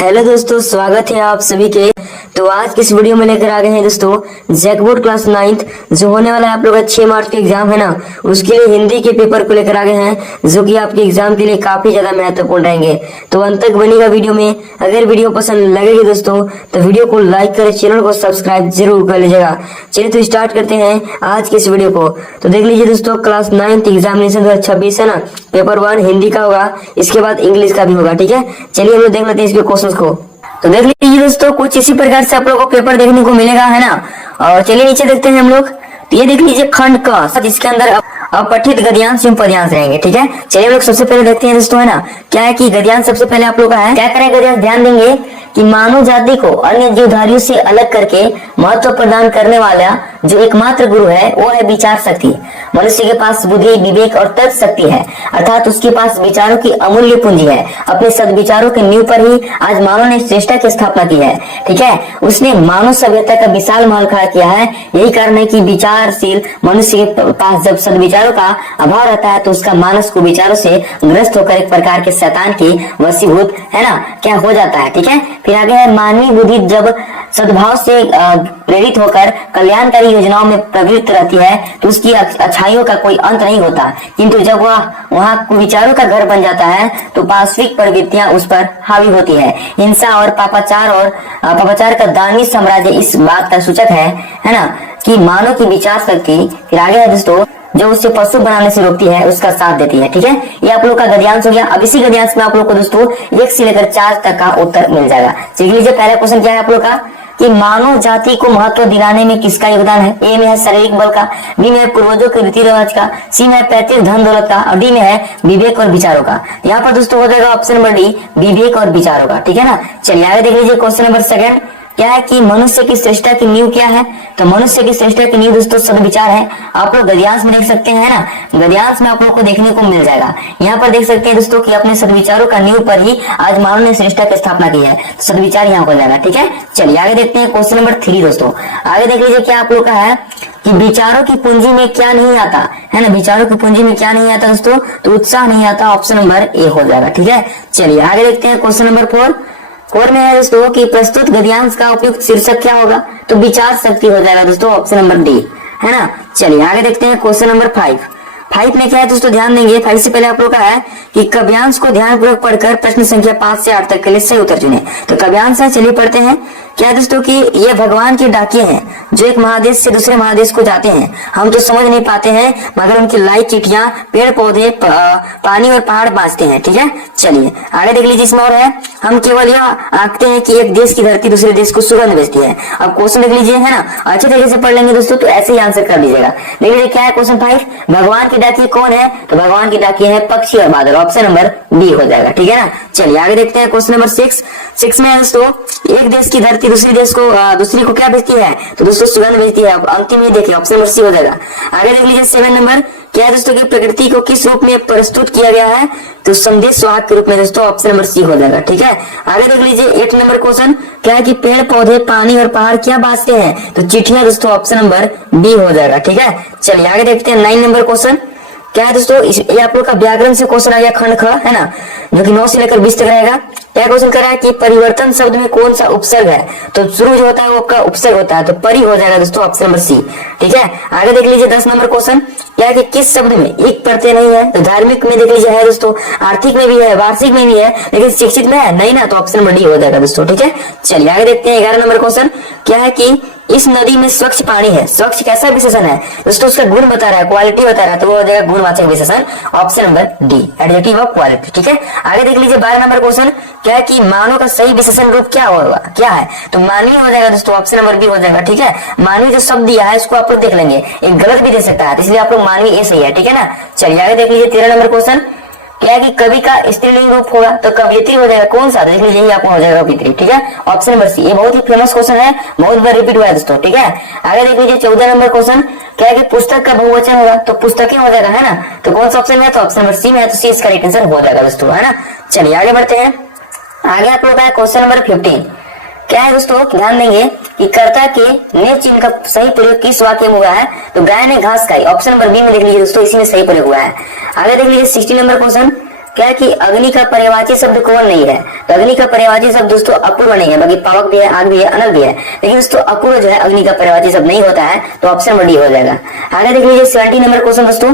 Hello दोस्तों, स्वागत है आप सभी के। तो आज की इस वीडियो में लेकर आ गए हैं दोस्तों जैक बोर्ड क्लास 9th जो होने वाला है आप लोग का 6 मार्च के एग्जाम है ना, उसके लिए हिंदी के पेपर को लेकर आ गए हैं जो कि आपके एग्जाम के लिए काफी ज्यादा महत्वपूर्ण रहेंगे। तो अंत तक बनेगा वीडियो में। अगर वीडियो पसंद लगेगी दोस्तों तो वीडियो को लाइक करें, चैनल को सब्सक्राइब जरूर कर लीजिएगा। चलिए तो स्टार्ट करते हैं आज की इस वीडियो को। तो देख लीजिए दोस्तों, क्लास 9th एग्जामिनेशन 2026 है ना, पेपर 1 हिंदी का होगा, इसके बाद इंग्लिश का भी होगा। ठीक है, चलिए हम लोग देख लेते हैं इसके क्वेश्चंस को। तो देख लीजिए दोस्तों, कुछ इसी प्रकार से आप लोगों को पेपर देखने को मिलेगा है ना। और चलिए नीचे देखते हैं हम लोग। तो ये देख लीजिए खंड क, जिसके अंदर अपठित गद्यांश एवं पद्यांश रहेंगे। ठीक है, चलिए हम लोग सबसे पहले देखते हैं दोस्तों है ना, क्या है कि गद्यांश सबसे पहले आप लोग का है। क्या करें गद्यांश, ध्यान देंगे कि मानव जाति को अन्य जीवधारियों से अलग करके महत्व प्रदान करने वाला जो एकमात्र गुरु है वो है विचार शक्ति। मनुष्य के पास बुद्धि, विवेक और तर्क शक्ति है, अर्थात उसके पास विचारों की अमूल्य पूंजी है। अपने सद्विचारों के नींव पर ही आज मानव ने श्रेष्ठता की स्थापना की है। ठीक है, उसने मानव सभ्यता का विशाल महल खड़ा किया है। यही कारण है कि विचारशील मनुष्य के पास जब सद्विचारों का अभाव रहता है तो उसका मानस को विचारों से ग्रस्त होकर एक प्रकार के शैतान के वशीभूत है ना क्या हो जाता है। ठीक है, फिर आगे है मानवीय बुद्धि जब सद्भाव से प्रेरित होकर कल्याणकारी योजनाओं में प्रवृत्त रहती है तो उसकी अच्छाइयों का कोई अंत नहीं होता, किंतु जब वह वहाँ विचारों का घर बन जाता है तो पार्श्विक प्रवृत्तियां उस पर हावी होती है। हिंसा और पापाचार का दानवीय साम्राज्य इस बात का सूचक है ना कि मानव की विचार शक्ति, फिर आगे है दोस्तों, जो उससे पशु बनाने से रोकती है उसका साथ देती है। ठीक है, ये आप लोग का गद्यांश हो गया। अब इसी गद्यांश में आप लोग को दोस्तों 1 से लेकर 4 तक का उत्तर मिल जाएगा। चलिए लीजिए, पहला क्वेश्चन क्या है आप लोग का कि मानव जाति को महत्व दिलाने में किसका योगदान है। ए में है शारीरिक बल का, बी में है पूर्वजों के रीति रिवाज का, सी में है पैतृक धन दौलत का और डी में है विवेक और विचारों का। यहाँ पर दोस्तों हो जाएगा ऑप्शन नंबर डी, विवेक और विचारों का। ठीक है ना, चलिए आगे देख लीजिए क्वेश्चन नंबर 2 क्या है कि मनुष्य की श्रेष्ठता की नींव क्या है। तो मनुष्य की श्रेष्ठता की नींव दोस्तों सद्विचार है। आप लोग गद्यांश में देख सकते हैं ना, गद्यांश में आप लोग को देखने को मिल जाएगा। यहाँ पर देख सकते हैं दोस्तों कि अपने सद्विचारों का नींव पर ही आज मानव ने श्रेष्ठता की स्थापना की है, तो सद्विचार यहाँ हो जाएगा। ठीक है, चलिए आगे देखते हैं क्वेश्चन नंबर 3 दोस्तों। आगे देख लीजिए क्या आप लोग का है कि विचारों की पूंजी में क्या नहीं आता है ना, विचारों की पूंजी में क्या नहीं आता दोस्तों, तो उत्साह नहीं आता। ऑप्शन नंबर ए हो जाएगा। ठीक है, चलिए आगे देखते हैं क्वेश्चन नंबर 4 में है दोस्तों कि प्रस्तुत गद्यांश का उपयुक्त शीर्षक क्या होगा, तो विचार शक्ति हो जाएगा दोस्तों, ऑप्शन नंबर डी है ना। चलिए आगे देखते हैं क्वेश्चन नंबर 5 में क्या है दोस्तों, ध्यान देंगे। 5 से पहले आप लोग का है कि काव्यांश को ध्यानपूर्वक पढ़कर प्रश्न संख्या 5 से 8 तक के लिए सही उत्तर चुने। तो काव्यांश है, चलिए पढ़ते हैं। क्या दोस्तों कि ये भगवान के डाकिये हैं जो एक महादेश से दूसरे महादेश को जाते हैं। हम तो समझ नहीं पाते हैं मगर उनकी लाई चिट्ठियां पेड़ पौधे पानी और पहाड़ बांचते हैं। ठीक है, चलिए आगे देख लीजिए। इसमें और है, हम केवल यह आंकते हैं कि एक देश की धरती दूसरे देश को सुगंध भेजती है। अब क्वेश्चन देख लीजिए है ना, अच्छे तरीके से पढ़ लेंगे दोस्तों तो ऐसे ही आंसर कर लीजिएगा। देख लीजिए क्या है क्वेश्चन 5, भगवान के डाकिये कौन है, तो भगवान के डाकिये है पक्षी और बादल। ऑप्शन नंबर बी हो जाएगा। ठीक है ना, चलिए आगे देखते हैं क्वेश्चन नंबर 6 में दोस्तों एक देश की धरती दूसरी को क्या भेजती है, तो दोस्तों सुगंध भेजती है। अब अंतिम में देखिए ऑप्शन नंबर सी हो जाएगा। आगे देख लीजिए 7 नंबर, क्या है दोस्तों कि प्रकृति को किस रूप में प्रस्तुत किया गया है, तो संदेश वाहक के रूप में दोस्तों, ऑप्शन नंबर सी हो जाएगा। ठीक है, आगे देख लीजिए 8 नंबर क्वेश्चन, क्या है कि पेड़ पौधे पानी और पहाड़ क्या बांचते हैं, तो चिट्ठियां दोस्तों, ऑप्शन नंबर बी हो जाएगा। ठीक है, चलिए आगे देखते हैं 9 नंबर क्वेश्चन। क्या है दोस्तों, ये आप लोग का व्याकरण से क्वेश्चन आ गया खंड ख है ना, जो कि 9 से लेकर 20 तक रहेगा। क्या क्वेश्चन कर रहा है कि परिवर्तन शब्द में कौन सा उपसर्ग है, तो शुरू जो होता है वो आपका उपसर्ग होता है, तो परि हो जाएगा दोस्तों, ऑप्शन नंबर सी। ठीक है, आगे देख लीजिए 10 नंबर क्वेश्चन, क्या है कि किस शब्द में एक प्रत्यय नहीं है, तो धार्मिक में देख लीजिए है दोस्तों, आर्थिक में भी है, वार्षिक में भी है, लेकिन शिक्षित में है नहीं ना, तो ऑप्शन नंबर डी हो जाएगा दोस्तों। ठीक है, चलिए आगे देखते हैं 11 नंबर क्वेश्चन, क्या है कि इस नदी में स्वच्छ पानी है। स्वच्छ कैसा विशेषण है दोस्तों, उसका गुण बता रहा है, क्वालिटी बता रहा है, तो वो हो जाएगा गुणवाचक विशेषण, option number D, adjective of quality. ठीक है, आगे देख लीजिए 12 नंबर क्वेश्चन, क्या है कि मानव का सही विशेषण रूप क्या होगा, क्या है, तो मानवीय हो जाएगा दोस्तों, ऑप्शन नंबर बी हो जाएगा। ठीक है, मानवीय जो शब्द दिया है इसको आप लोग देख लेंगे, एक गलत भी दे सकता है, इसलिए आप लोग मानवीय ये सही है। ठीक है ना, चलिए आगे देख लीजिए 13 नंबर क्वेश्चन, क्या है कि कवि का स्त्रीलिंग रूप होगा, तो कवयित्री हो जाएगा। कौन सा, देख लीजिए, यही आपको हो जाएगा कवयित्री। ठीक है, ऑप्शन नंबर सी, ये बहुत ही फेमस क्वेश्चन है, बहुत बार रिपीट हुआ है दोस्तों। ठीक है, आगे देख लीजिए 14 नंबर क्वेश्चन, क्या है कि पुस्तक का बहुवचन होगा, तो पुस्तकें हो जाएगा है ना, तो कौन सा ऑप्शन में है, तो ऑप्शन नंबर सी में है, तो सी इसका राइट आंसर हो जाएगा दोस्तों है ना। चलिए आगे बढ़ते हैं। आगे आप लोग का क्वेश्चन नंबर 15, क्या है दोस्तों, ध्यान देंगे कि कर्ता के ने चिन्ह का सही प्रयोग किस वाक्य में हुआ है, तो गाय ने घास खाई। ऑप्शन नंबर बी में देख लीजिए दोस्तों, इसी में सही प्रयोग हुआ है। आगे देख लीजिए 16 नंबर क्वेश्चन, क्या है कि अग्नि का पर्यायवाची शब्द कौन नहीं है? तो अग्नि का पर्यायवाची शब्द दोस्तों अपूर्व नहीं है, बाकी पावक भी है, आग भी है, अनल भी है, लेकिन दोस्तों अपूर्व जो है अग्नि का पर्यायवाची शब्द नहीं होता है, तो ऑप्शन नंबर डी हो जाएगा। आगे देख लीजिए 70 नंबर क्वेश्चन दोस्तों,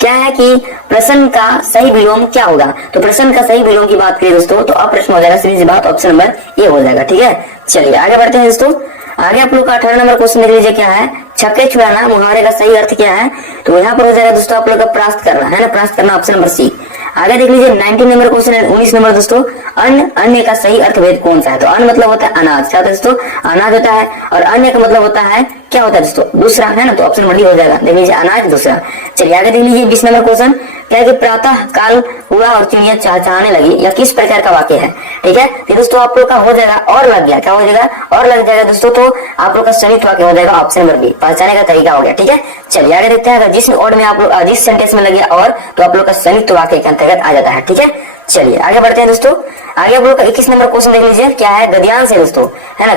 क्या है कि प्रश्न का सही विलोम क्या होगा? तो प्रश्न का सही विलोम की बात करें दोस्तों तो अप्रश्न हो जाएगा, सीधी सी बात, ऑप्शन नंबर ए हो जाएगा। ठीक है, चलिए आगे बढ़ते हैं दोस्तों। आगे आप लोग का 18 नंबर क्वेश्चन देख लीजिए, क्या है? छक्के छुड़ाना मुहावरे का सही अर्थ क्या है? तो यहाँ पर हो जाएगा दोस्तों आप लोग का प्रास्त करना है ना, प्रास्त करना, ऑप्शन नंबर सी। आगे देख लीजिए 19 नंबर क्वेश्चन है, 19 नंबर दोस्तों, अन्न, अन्य का सही अर्थ भेद कौन सा है? तो अन्न मतलब होता है अनाज, क्या होता है दोस्तों? अनाज होता है, और अन्य का मतलब होता है क्या होता है दोस्तों? दूसरा, है ना, तो ऑप्शन नंबर डी हो जाएगा। देख लीजिए अनाज दूसरा। चलिए आगे देख लीजिए 20 नंबर क्वेश्चन, क्या है कि प्रातः काल हुआ और चिड़िया चहचहाने लगी, यह किस प्रकार का वाक्य है? ठीक है, तो दोस्तों आप लोग का हो जाएगा और लग गया, क्या हो जाएगा? और लग जाएगा दोस्तों, तो आप लोग का संयुक्त वाक्य हो जाएगा, ऑप्शन नंबर बी, पहचाने का तरीका हो गया। ठीक है, चलिए आगे देखते हैं, अगर जिस वर्ड में आप लोग जिस सेंटेंस में लगे और, तो आप लोग का संयुक्त वाक्य के अंतर्गत आ जाता है। ठीक है, चलिए आगे बढ़ते हैं दोस्तों। आगे आप लोग का 21 नंबर क्वेश्चन देख लीजिए, क्या है? गद्यांश है दोस्तों, है ना,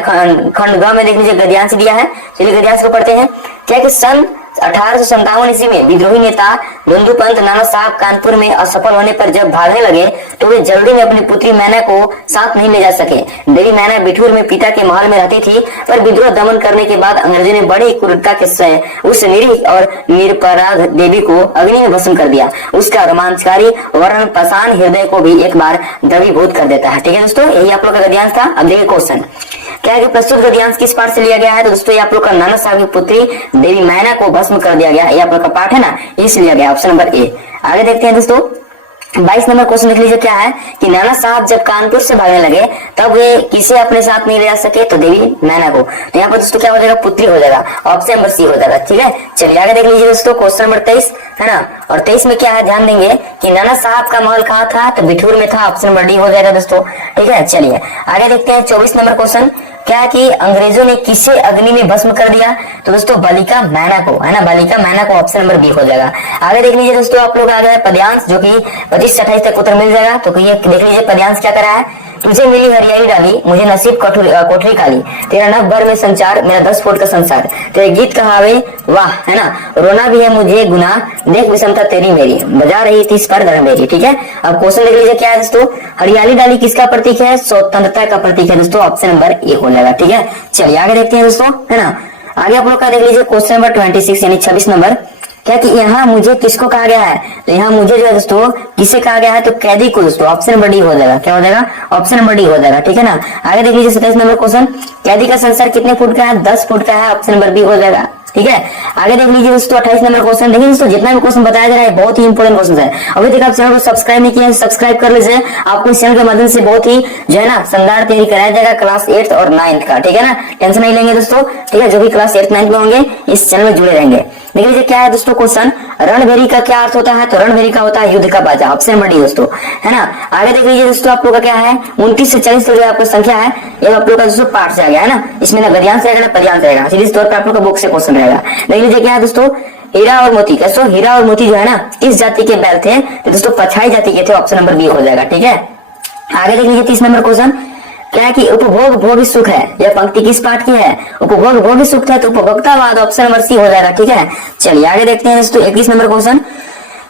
खंड ग में देख लीजिए गद्यांश दिया है। चलिए गद्यांश को पढ़ते हैं। क्या कि सन 1857 ईस्वी में विद्रोही नेता बंधुपंत नाना साहब कानपुर में असफल होने पर जब भागने लगे तो वे जल्दी में अपनी पुत्री मैना को साथ नहीं ले जा सके। देवी मैना बिठूर में पिता के महल में रहती थी, पर विद्रोह दमन करने के बाद अंग्रेजों ने बड़ी क्रूरता के साथ उस निरीह और निरपराध देवी को अग्नि में भस्म कर दिया। उसका रोमांचकारी वर्णन पाषाण हृदय को भी एक बार द्रवीभूत कर देता है। ठीक है दोस्तों, यही आप लोग का गद्यांश था। अब देखिए क्वेश्चन, क्या है कि प्रस्तुत गद्यांश किस पाठ से लिया गया है? तो दोस्तों ये आप लोग का नाना साहब की पुत्री देवी मैना को भस्म कर दिया गया, ये आप लोग का पाठ है ना, इस लिया गया, ऑप्शन नंबर ए। आगे देखते हैं दोस्तों 22 नंबर क्वेश्चन देख लीजिए, क्या है कि नाना साहब जब कानपुर से भागने लगे तब वे किसे अपने साथ नहीं ले जा सके? तो देवी मैना को। तो यहाँ पर दोस्तों क्या हो जाएगा? पुत्री हो जाएगा, ऑप्शन नंबर सी हो जाएगा। ठीक है, चलिए आगे देख लीजिए दोस्तों क्वेश्चन नंबर 23 है ना, और 23 में क्या है ध्यान देंगे कि नाना साहब का महल कहाँ था? तो बिठूर में था, ऑप्शन नंबर डी हो जाएगा दोस्तों। ठीक है, चलिए आगे देखते हैं 24 नंबर क्वेश्चन, क्या कि अंग्रेजों ने किसे अग्नि में भस्म कर दिया? तो दोस्तों बालिका मैना को, है ना, बालिका मैना को, ऑप्शन नंबर बी हो जाएगा। आगे देख लीजिए दोस्तों आप लोग आ गए पद्यांश, जो कि 25 से 28 तक उत्तर मिल जाएगा। तो ये देख लीजिए पद्यांश क्या करा है, तुझे मिली हरियाली डाली, मुझे नसीब कोठरी खाली, तेरा नभ भर में संचार, मेरा 10 फुट का संसार, तेरे गीत कहावे वाह, है ना, रोना भी है मुझे गुनाह, देख विषमता तेरी मेरी, बजा रही थी इस पर धर्म मेरी। ठीक है, अब क्वेश्चन देख लीजिए, क्या है दोस्तों? हरियाली डाली किसका प्रतीक है? स्वतंत्रता का प्रतीक है दोस्तों, ऑप्शन नंबर ए हो जाएगा। ठीक है, चलिए आगे देखते हैं दोस्तों, है ना। आगे आप लोग का देख लीजिए क्वेश्चन नंबर 26 यानी 26 नंबर, क्या कि यहाँ मुझे किसको कहा गया है? तो यहाँ मुझे जो है दोस्तों किसे कहा गया है? तो कैदी को दोस्तों, ऑप्शन नंबर डी हो जाएगा। क्या हो जाएगा? ऑप्शन नंबर डी हो जाएगा। ठीक है ना, आगे देख लीजिए 27 नंबर क्वेश्चन, कैदी का संसार कितने फुट का है? 10 फुट का है, ऑप्शन नंबर बी हो जाएगा। ठीक है, आगे देख लीजिए दोस्तों 28 नंबर क्वेश्चन। देखिए दोस्तों जितना भी क्वेश्चन बताया जा रहा है बहुत ही इंपोर्टेंट क्वेश्चन है। अभी तक आप चैनल को सब्सक्राइब नहीं किया है, सब्सक्राइब कर लीजिए। आपको इस चैनल के माध्यम से बहुत ही जो है ना शानदार तैयारी कराया जाएगा क्लास 8 और 9 का। ठीक है ना, टेंशन नहीं लेंगे दोस्तों। ठीक है, जो भी क्लास 8 9 में होंगे इस चैनल में जुड़े रहेंगे। देख लीजिए क्या है दोस्तों क्वेश्चन, रणभेरी का क्या अर्थ होता है? तो रणभेरी का होता है युद्ध का बाजा, ऑप्शन नंबर डी दोस्तों, है ना। आगे देख लीजिए दोस्तों आप लोग का क्या है 29 से 40 जो आपका संख्या है, ये आप लोग का दोस्तों पाठ से आ गया है ना, इसमें ना गद्यांश रहेगा ना पद्यांश रहेगा, सीधे तौर पर आप लोग का बुक से क्वेश्चन रहेगा। देख लीजिए क्या है दोस्तों, हीरा और मोती, दोस्तों हीरा और मोती जो है ना किस जाति के बैल थे? तो दोस्तों पछाई जाति के थे, ऑप्शन नंबर बी हो जाएगा। ठीक है, आगे देख लीजिए 30 नंबर क्वेश्चन, क्या है कि उपभोग भोग सुख है, यह पंक्ति किस पाठ की है? उपभोग भोग सुख है, तो उपभोक्तावाद, ऑप्शन नंबर सी हो जाएगा। ठीक है, चलिए आगे देखते हैं दोस्तों 31 नंबर क्वेश्चन।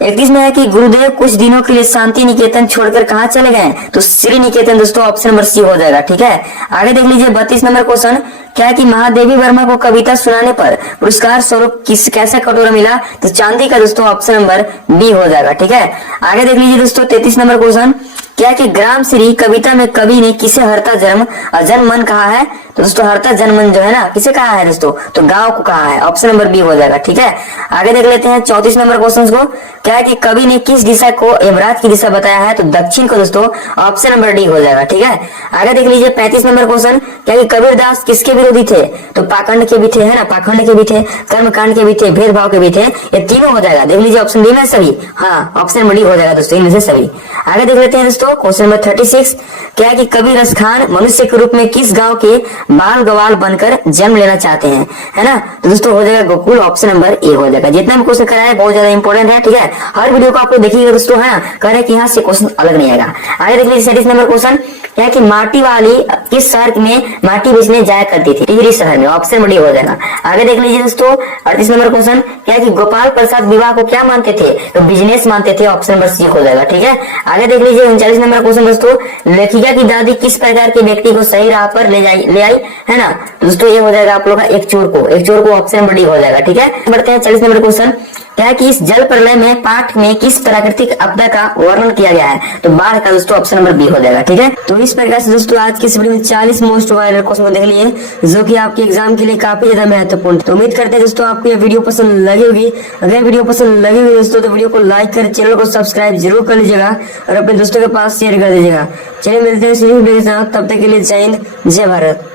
31 में है कि गुरुदेव कुछ दिनों के लिए शांति निकेतन छोड़कर कहाँ चले गए? तो श्री निकेतन दोस्तों, ऑप्शन नंबर सी हो जाएगा। ठीक है, आगे देख लीजिए 32 नंबर क्वेश्चन, क्या है कि महादेवी वर्मा को कविता सुनाने पर पुरस्कार स्वरूप कैसा कटोरा मिला? तो चांदी का दोस्तों, ऑप्शन नंबर बी हो जाएगा। ठीक है, आगे देख लीजिए दोस्तों 33 नंबर क्वेश्चन, क्या कि ग्राम श्री कविता में कवि ने किसे हरता जन्म जनमन कहा है? तो दोस्तों हरता जनमन जो है ना किसे कहा है दोस्तों? तो गांव को कहा है, ऑप्शन नंबर बी हो जाएगा। ठीक है, आगे देख लेते हैं 34 नंबर क्वेश्चन को, क्या है कि कवि ने किस दिशा को यमराज की दिशा बताया है? तो दक्षिण को दोस्तों, ऑप्शन नंबर डी हो जाएगा। ठीक है, आगे देख लीजिए 35 नंबर क्वेश्चन, क्या कि कबीरदास किसके विरोधी थे? तो पाखंड के भी थे, है ना, पाखंड के भी थे, कर्मकांड के भी थे, भेदभाव के भी थे, ये तीनों हो जाएगा। देख लीजिए ऑप्शन डी में सभी, हाँ ऑप्शन नंबर डी हो जाएगा दोस्तों, इनमें से सभी। आगे देख लेते हैं दोस्तों क्वेश्चन नंबर 36, क्या है कि कबीर रस खान मनुष्य के रूप में किस गांव के बाल गवाल बनकर जन्म लेना चाहते हैं, है ना। तो दोस्तों हो जाएगा गोकुल, ऑप्शन नंबर ए हो जाएगा। जितना भी क्वेश्चन कराया है बहुत ज्यादा इंपॉर्टेंट है, ठीक है। हर वीडियो को आपको देखिएगा दोस्तों, है ना, कह रहे कि यहाँ से क्वेश्चन अलग नहीं आएगा। आगे देख लीजिए 37 नंबर क्वेश्चन क्या है कि माटी वाली किस शहर में माटी बेचने जाया करती थी? टिहरी शहर में, ऑप्शन बड़ी हो जाएगा। आगे देख लीजिए दोस्तों 38 नंबर क्वेश्चन क्या है कि गोपाल प्रसाद विवाह को क्या मानते थे? तो बिजनेस मानते थे, ऑप्शन नंबर सी हो जाएगा, ठीक है। आगे देख लीजिए 39 नंबर क्वेश्चन दोस्तों, लेखिका की दादी किस प्रकार के व्यक्ति को सही राह पर ले आई, है ना। दोस्तों ये हो जाएगा आप लोग का एक चोर को, ऑप्शन नंबर डी हो जाएगा, ठीक है। बढ़ते हैं 40 नंबर क्वेश्चन क्या है कि इस जल प्रलय में पाठ में किस प्राकृतिक आपदा का वर्णन किया गया है? तो बाढ़ का दोस्तों, ऑप्शन नंबर बी हो जाएगा, ठीक है। तो इस प्रकार से दोस्तों आज की इस वीडियो में 40 मोस्ट वायरल क्वेश्चन देख लिए, जो कि आपके एग्जाम के लिए काफी ज्यादा महत्वपूर्ण। तो उम्मीद करते हैं दोस्तों आपको ये वीडियो पसंद लगी होगी। अगर वीडियो पसंद लगी हुई दोस्तों तो वीडियो को लाइक कर, चैनल को सब्सक्राइब जरूर कर लीजिएगा और अपने दोस्तों के पास शेयर कर दीजिएगा। चलिए मिलते हैं इस वीडियो के साथ, तब तक के लिए जय हिंद, जय भारत।